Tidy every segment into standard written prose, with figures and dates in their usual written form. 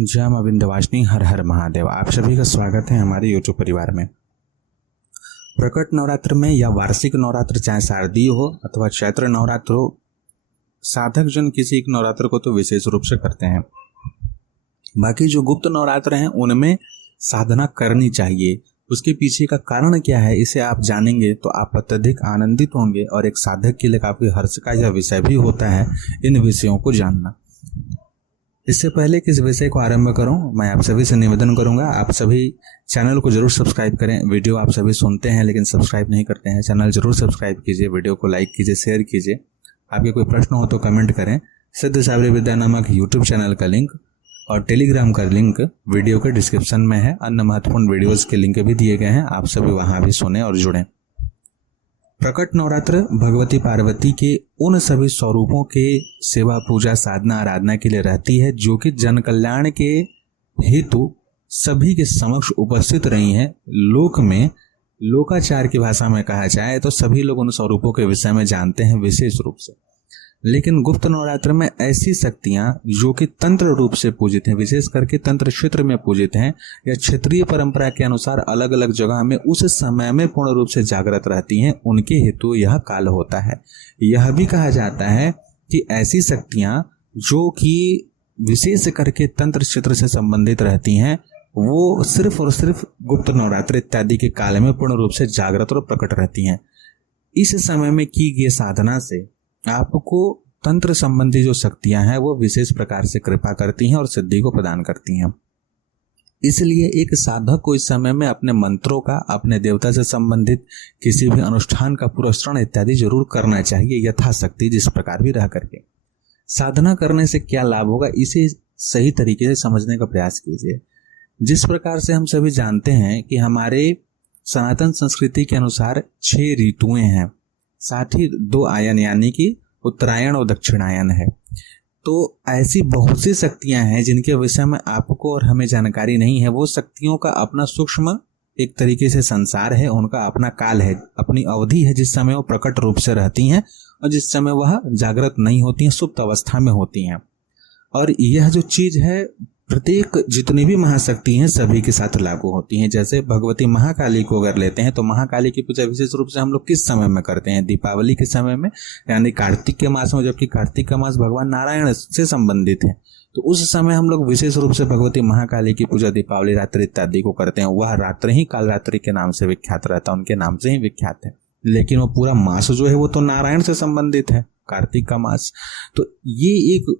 जय मां विंध्यवासिनी, हर हर महादेव। आप सभी का स्वागत है हमारे YouTube परिवार में। प्रकट नवरात्र में या वार्षिक नवरात्र, चाहे शारदीय हो अथवा चैत्र नवरात्र हो, साधक जन किसी एक नवरात्र को तो विशेष रूप से करते हैं। बाकी जो गुप्त नवरात्र हैं उनमें साधना करनी चाहिए। उसके पीछे का कारण क्या है, इसे आप जानेंगे तो आप अत्यधिक आनंदित होंगे और एक साधक के लिए काफी हर्ष का यह विषय भी होता है इन विषयों को जानना। इससे पहले कि इस विषय को आरंभ करूं, मैं आप सभी से निवेदन करूंगा, आप सभी चैनल को जरूर सब्सक्राइब करें। वीडियो आप सभी सुनते हैं लेकिन सब्सक्राइब नहीं करते हैं, चैनल जरूर सब्सक्राइब कीजिए, वीडियो को लाइक कीजिए, शेयर कीजिए। आपके कोई प्रश्न हो तो कमेंट करें। सिद्ध साबरी विद्या नामक यूट्यूब चैनल का लिंक और टेलीग्राम का लिंक वीडियो के डिस्क्रिप्शन में है। अन्य महत्वपूर्ण वीडियोज के लिंक भी दिए गए हैं, आप सभी वहां भी सुने और जुड़ें। प्रकट नवरात्र भगवती पार्वती के उन सभी स्वरूपों के सेवा पूजा साधना आराधना के लिए रहती है जो कि जन कल्याण के हेतु सभी के समक्ष उपस्थित रही हैं। लोक में लोकाचार की भाषा में कहा जाए तो सभी लोग उन स्वरूपों के विषय में जानते हैं विशेष रूप से। लेकिन गुप्त नवरात्र में ऐसी शक्तियां जो कि तंत्र रूप से पूजित हैं, विशेष करके तंत्र क्षेत्र में पूजित हैं या क्षेत्रीय परंपरा के अनुसार अलग अलग जगह में उस समय में पूर्ण रूप से जागृत रहती हैं, उनके हेतु यह काल होता है। यह भी कहा जाता है कि ऐसी शक्तियां जो कि विशेष करके तंत्र क्षेत्र से संबंधित रहती हैं वो सिर्फ और सिर्फ गुप्त नवरात्र इत्यादि के काल में पूर्ण रूप से जागृत और प्रकट रहती हैं। इस समय में की गई साधना से आपको तंत्र संबंधी जो शक्तियां हैं वो विशेष प्रकार से कृपा करती हैं और सिद्धि को प्रदान करती हैं। इसलिए एक साधक को इस समय में अपने मंत्रों का, अपने देवता से संबंधित किसी भी अनुष्ठान का पुरस्करण इत्यादि जरूर करना चाहिए यथाशक्ति, जिस प्रकार भी रह करके। साधना करने से क्या लाभ होगा, इसे सही तरीके से समझने का प्रयास कीजिए। जिस प्रकार से हम सभी जानते हैं कि हमारे सनातन संस्कृति के अनुसार 6 ऋतुएं हैं, साथ ही 2 आयन यानी कि उत्तरायण और दक्षिणायन है। तो ऐसी बहुत सी शक्तियां हैं जिनके विषय में आपको और हमें जानकारी नहीं है। वो शक्तियों का अपना सूक्ष्म एक तरीके से संसार है, उनका अपना काल है, अपनी अवधि है जिस समय वो प्रकट रूप से रहती हैं और जिस समय वह जागृत नहीं होती हैं, सुप्त अवस्था में होती हैं। और यह जो चीज है प्रत्येक जितनी भी महाशक्ति हैं सभी के साथ लागू होती हैं। जैसे भगवती महाकाली को अगर लेते हैं तो महाकाली की पूजा विशेष रूप से हम लोग किस समय में करते हैं, दीपावली के समय में, यानी कार्तिक के मास में, जबकि कार्तिक का मास भगवान नारायण से संबंधित है। तो उस समय हम लोग विशेष रूप से भगवती महाकाली की पूजा दीपावली रात्रि इत्यादि को करते हैं। वह रात्रि ही काल रात्रि के नाम से विख्यात रहता है, उनके नाम से ही विख्यात है। लेकिन वो पूरा मास जो है वो तो नारायण से संबंधित है, कार्तिक का मास। तो ये एक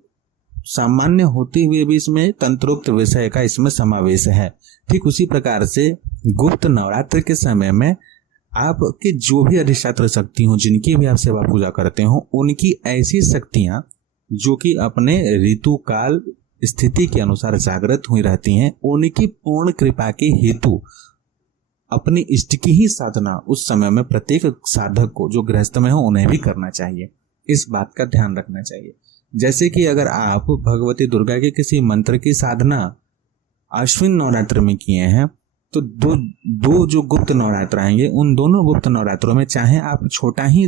सामान्य होते हुए भी इसमें तंत्रोक्त विषय का इसमें समावेश है। ठीक उसी प्रकार से गुप्त नवरात्र के समय में आपके जो भी अधिष्ठात्र शक्ति हो, जिनकी भी आप सेवा पूजा करते हो, उनकी ऐसी शक्तियां जो कि अपने ऋतु काल स्थिति के अनुसार जागृत हुई रहती हैं, उनकी पूर्ण कृपा के हेतु अपनी इष्ट की ही साधना उस समय में प्रत्येक साधक को जो गृहस्थ में हो उन्हें भी करना चाहिए। इस बात का ध्यान रखना चाहिए। जैसे कि अगर आप भगवती दुर्गा के किसी मंत्र की साधना अश्विन नवरात्र में किए हैं तो दो जो गुप्त नवरात्र आएंगे, उन दोनों गुप्त नवरात्रों में चाहे आप छोटा ही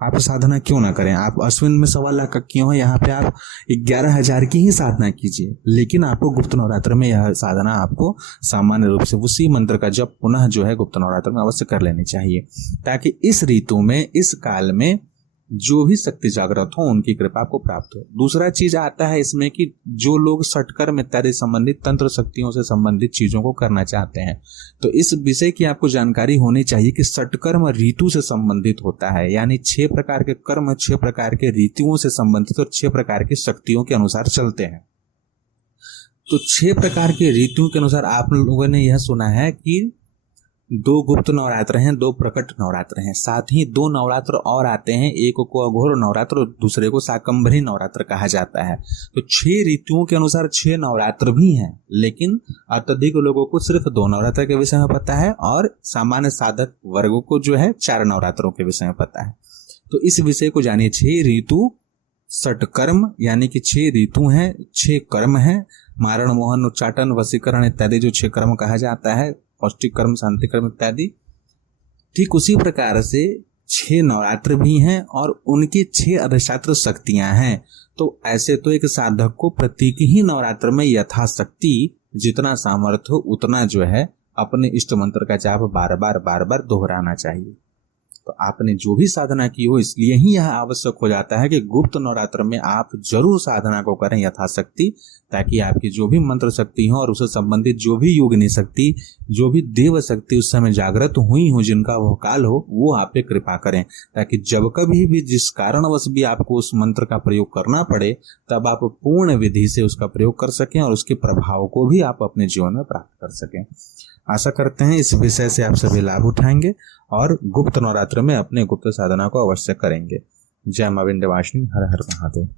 आप साधना क्यों ना करें, आप अश्विन में 1.25 लाख का क्यों है, यहाँ पे आप 11,000 की ही साधना कीजिए, लेकिन आपको गुप्त नवरात्र में यह साधना आपको सामान्य रूप से उसी मंत्र का जप पुनः जो है गुप्त नवरात्र में अवश्य कर लेनी चाहिए, ताकि इस ऋतु में, इस काल में जो भी शक्ति जागृत हो उनकी कृपा को प्राप्त हो। दूसरा चीज आता है इसमें कि जो लोग षटकर्म इत्यादि संबंधित तंत्र शक्तियों से संबंधित चीजों को करना चाहते हैं, तो इस विषय की आपको जानकारी होनी चाहिए कि षटकर्म ऋतु से संबंधित होता है, यानी 6 प्रकार के कर्म 6 प्रकार के ऋतुओं से संबंधित और 6 प्रकार की शक्तियों के अनुसार चलते हैं। तो 6 प्रकार के ऋतुओं के अनुसार आप लोगों ने यह सुना है कि 2 गुप्त नवरात्र हैं, 2 प्रकट नवरात्र हैं, साथ ही 2 नवरात्र और आते हैं, एक को अघोर नवरात्र और दूसरे को शाकंभरी नवरात्र कहा जाता है। तो 6 ऋतुओं के अनुसार 6 नवरात्र भी हैं, लेकिन अत्यधिक लोगों को सिर्फ 2 नवरात्र के विषय में पता है और सामान्य साधक वर्गों को जो है 4 नवरात्रों के विषय में पता है। तो इस विषय को जानिए। 6 ऋतु षटकर्म यानी कि 6 ऋतु हैं, 6 कर्म हैं, मारण मोहन उच्चाटन वशीकरण इत्यादि जो 6 कर्म कहा जाता है, पौष्टिक कर्म शांति कर्म इत्यादि। ठीक उसी प्रकार से 6 नवरात्र भी हैं और उनकी 6 अधिष्ठात्र शक्तियां हैं। तो ऐसे तो एक साधक को प्रत्येक ही नवरात्र में यथाशक्ति जितना सामर्थ्य हो उतना जो है अपने इष्ट मंत्र का जाप बार बार दोहराना चाहिए। तो आपने जो भी साधना की हो, इसलिए ही यह आवश्यक हो जाता है कि गुप्त नवरात्र में आप जरूर साधना को करें यथाशक्ति, ताकि आपकी जो भी मंत्र शक्ति हो और उससे संबंधित जो भी योगिनी शक्ति, जो भी देव शक्ति उस समय जागृत हुई हो, जिनका वह काल हो, वो आप पे कृपा करें, ताकि जब कभी भी जिस कारणवश भी आपको उस मंत्र का प्रयोग करना पड़े तब आप पूर्ण विधि से उसका प्रयोग कर सकें और उसके प्रभाव को भी आप अपने जीवन में प्राप्त कर सकें। आशा करते हैं इस विषय से आप सभी लाभ उठाएंगे और गुप्त नवरात्र में अपने गुप्त साधना को अवश्य करेंगे। जय मां विंध्यवासिनी। हर हर महादेव।